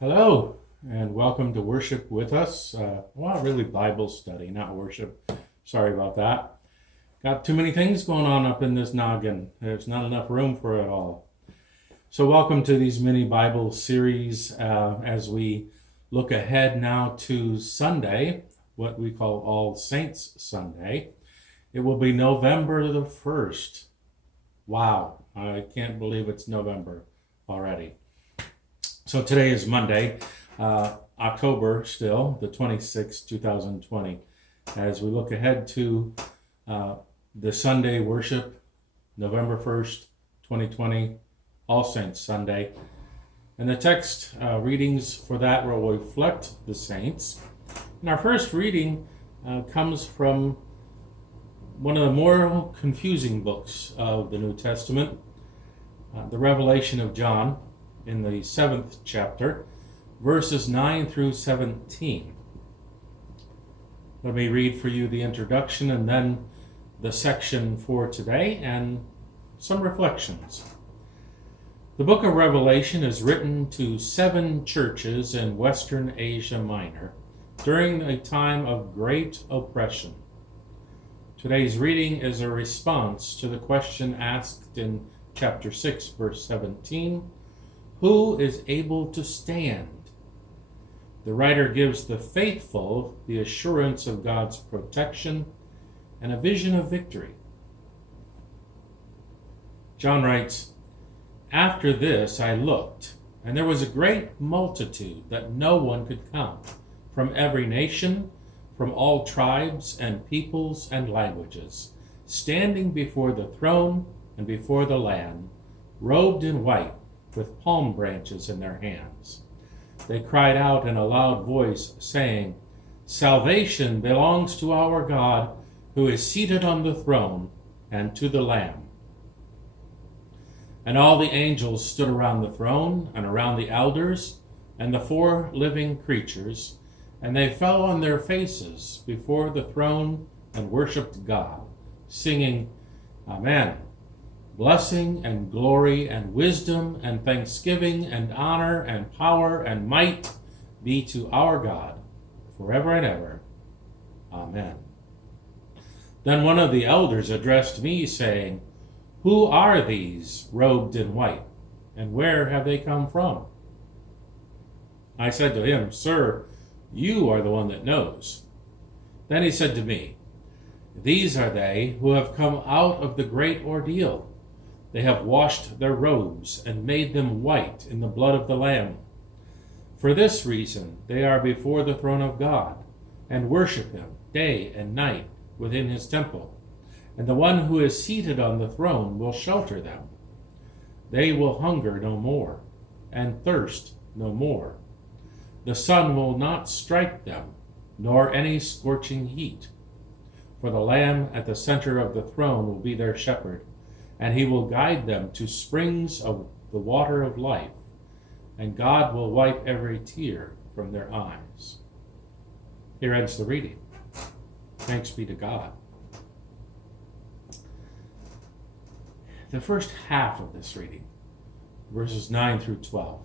Hello, and welcome to worship with us. Well, really Bible study, not worship. Sorry about that. Got too many things going on up in this noggin. There's not enough room for it all. So welcome to these mini Bible series as we look ahead now to Sunday, what we call All Saints Sunday. It will be November the 1st. Wow, I can't believe it's November already. So today is Monday, October still, the 26th, 2020. As we look ahead to the Sunday worship, November 1st, 2020, All Saints Sunday. And the text readings for that will reflect the saints. And our first reading comes from one of the more confusing books of the New Testament, the Revelation of John, in the 7th chapter, verses 9 through 17. Let me read for you the introduction and then the section for today and some reflections. The book of Revelation is written to 7 churches in Western Asia Minor during a time of great oppression. Today's reading is a response to the question asked in chapter 6, verse 17, who is able to stand? The writer gives the faithful the assurance of God's protection and a vision of victory. John writes, "After this I looked, and there was a great multitude that no one could count, from every nation, from all tribes and peoples and languages, standing before the throne and before the Lamb, robed in white, with palm branches in their hands. They cried out in a loud voice, saying, 'Salvation belongs to our God, who is seated on the throne, and to the Lamb.' And all the angels stood around the throne, and around the elders, and the 4 living creatures, and they fell on their faces before the throne and worshipped God, singing, 'Amen. Blessing and glory and wisdom and thanksgiving and honor and power and might be to our God forever and ever. Amen.' Then one of the elders addressed me, saying, 'Who are these robed in white, and where have they come from?' I said to him, 'Sir, you are the one that knows.' Then he said to me, 'These are they who have come out of the great ordeal. They have washed their robes and made them white in the blood of the Lamb. For this reason they are before the throne of God and worship him day and night within his temple. And the one who is seated on the throne will shelter them. They will hunger no more and thirst no more. The sun will not strike them, nor any scorching heat. For the Lamb at the center of the throne will be their shepherd, and he will guide them to springs of the water of life, and God will wipe every tear from their eyes." Here ends the reading. Thanks be to God. The first half of this reading, verses 9 through 12,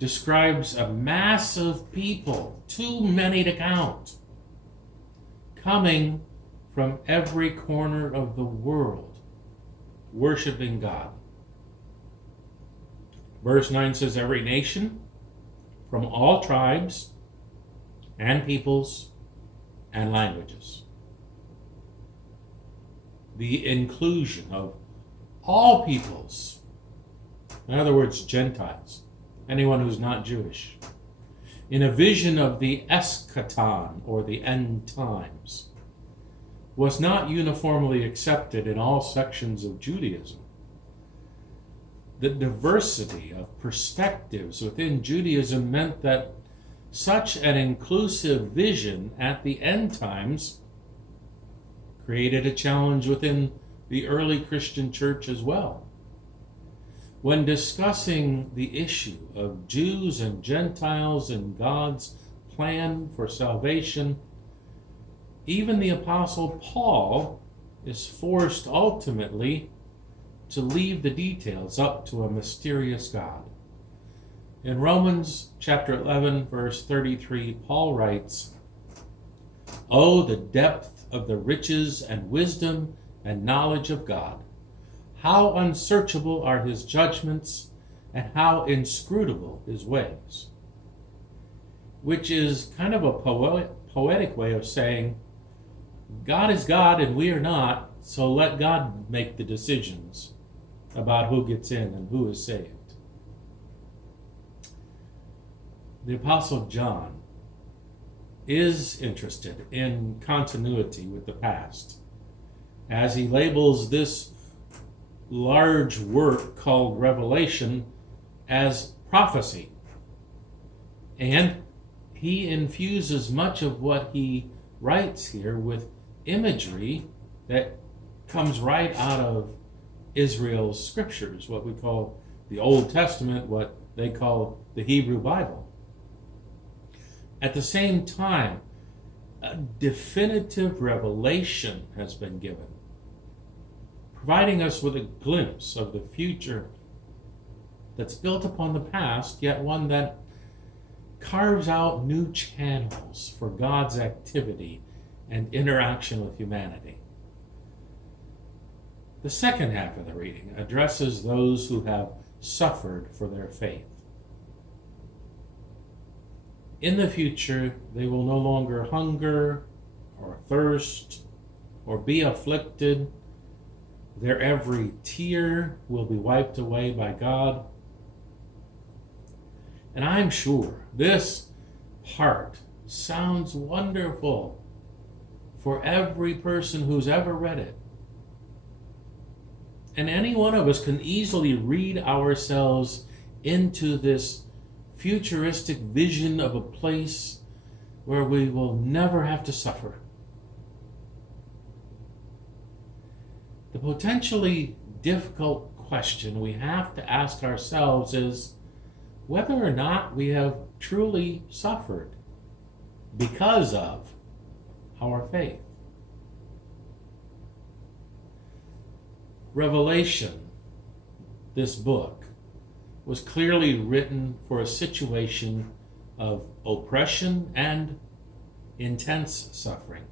describes a mass of people, too many to count, coming from every corner of the world, worshiping God. Verse 9 says, every nation, from all tribes and peoples and languages. The inclusion of all peoples, in other words, Gentiles, anyone who's not Jewish, in a vision of the eschaton, or the end times, was not uniformly accepted in all sections of Judaism. The diversity of perspectives within Judaism meant that such an inclusive vision at the end times created a challenge within the early Christian church as well. When discussing the issue of Jews and Gentiles and God's plan for salvation, even the Apostle Paul is forced ultimately to leave the details up to a mysterious God. In Romans chapter 11, verse 33, Paul writes, "Oh, the depth of the riches and wisdom and knowledge of God! How unsearchable are his judgments, and how inscrutable his ways." Which is kind of a poetic way of saying, God is God and we are not, so let God make the decisions about who gets in and who is saved. The Apostle John is interested in continuity with the past, as he labels this large work called Revelation as prophecy. And he infuses much of what he writes here with imagery that comes right out of Israel's scriptures, what we call the Old Testament, what they call the Hebrew Bible. At the same time, a definitive revelation has been given, providing us with a glimpse of the future that's built upon the past, yet one that carves out new channels for God's activity and interaction with humanity. The second half of the reading addresses those who have suffered for their faith. In the future, they will no longer hunger or thirst or be afflicted. Their every tear will be wiped away by God. And I'm sure this part sounds wonderful for every person who's ever read it. And any one of us can easily read ourselves into this futuristic vision of a place where we will never have to suffer. The potentially difficult question we have to ask ourselves is whether or not we have truly suffered because of our faith. Revelation, this book, was clearly written for a situation of oppression and intense suffering,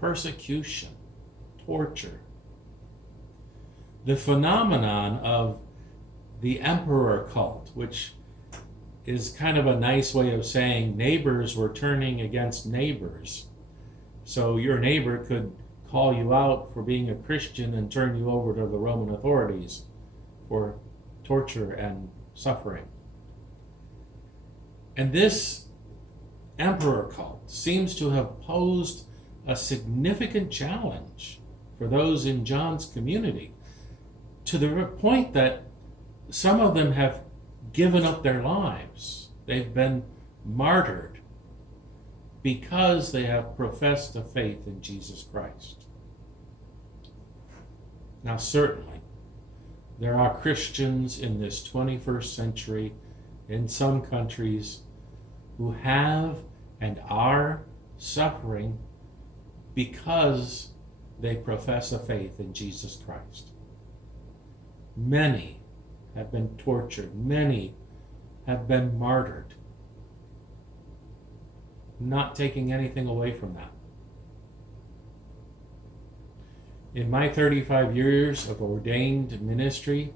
persecution, torture. The phenomenon of the emperor cult, which is kind of a nice way of saying neighbors were turning against neighbors. So your neighbor could call you out for being a Christian and turn you over to the Roman authorities for torture and suffering. And this emperor cult seems to have posed a significant challenge for those in John's community, to the point that some of them have given up their lives. They've been martyred because they have professed a faith in Jesus Christ. Now, certainly, there are Christians in this 21st century in some countries who have and are suffering because they profess a faith in Jesus Christ. Many have been tortured. Many have been martyred. Not taking anything away from that. In my 35 years of ordained ministry,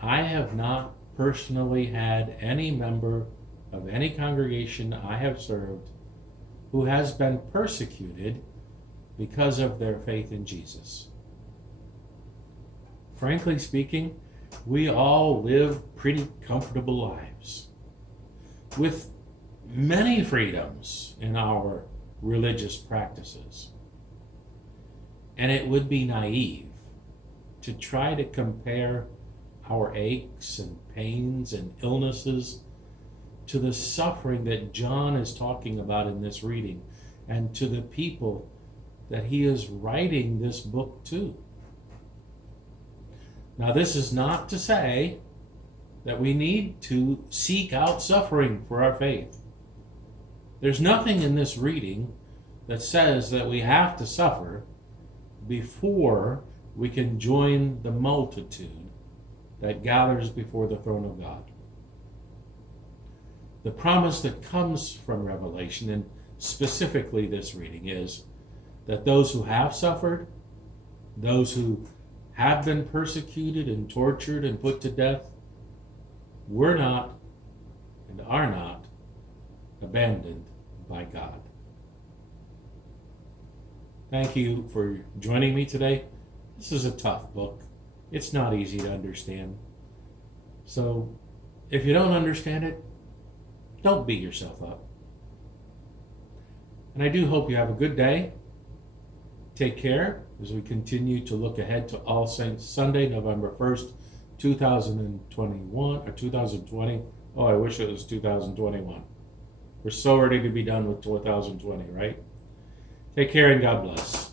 I have not personally had any member of any congregation I have served who has been persecuted because of their faith in Jesus. Frankly speaking, we all live pretty comfortable lives with many freedoms in our religious practices. And it would be naive to try to compare our aches and pains and illnesses to the suffering that John is talking about in this reading and to the people that he is writing this book to. Now, this is not to say that we need to seek out suffering for our faith. There's nothing in this reading that says that we have to suffer before we can join the multitude that gathers before the throne of God. The promise that comes from Revelation, and specifically this reading, is that those who have suffered, those who have been persecuted and tortured and put to death, were not and are not abandoned by God. Thank you for joining me today. This is a tough book. It's not easy to understand. So if you don't understand it, don't beat yourself up. And I do hope you have a good day. Take care as we continue to look ahead to All Saints Sunday, November 1st, 2021 or 2020. Oh, I wish it was 2021. We're so ready to be done with 2020, right? Take care and God bless.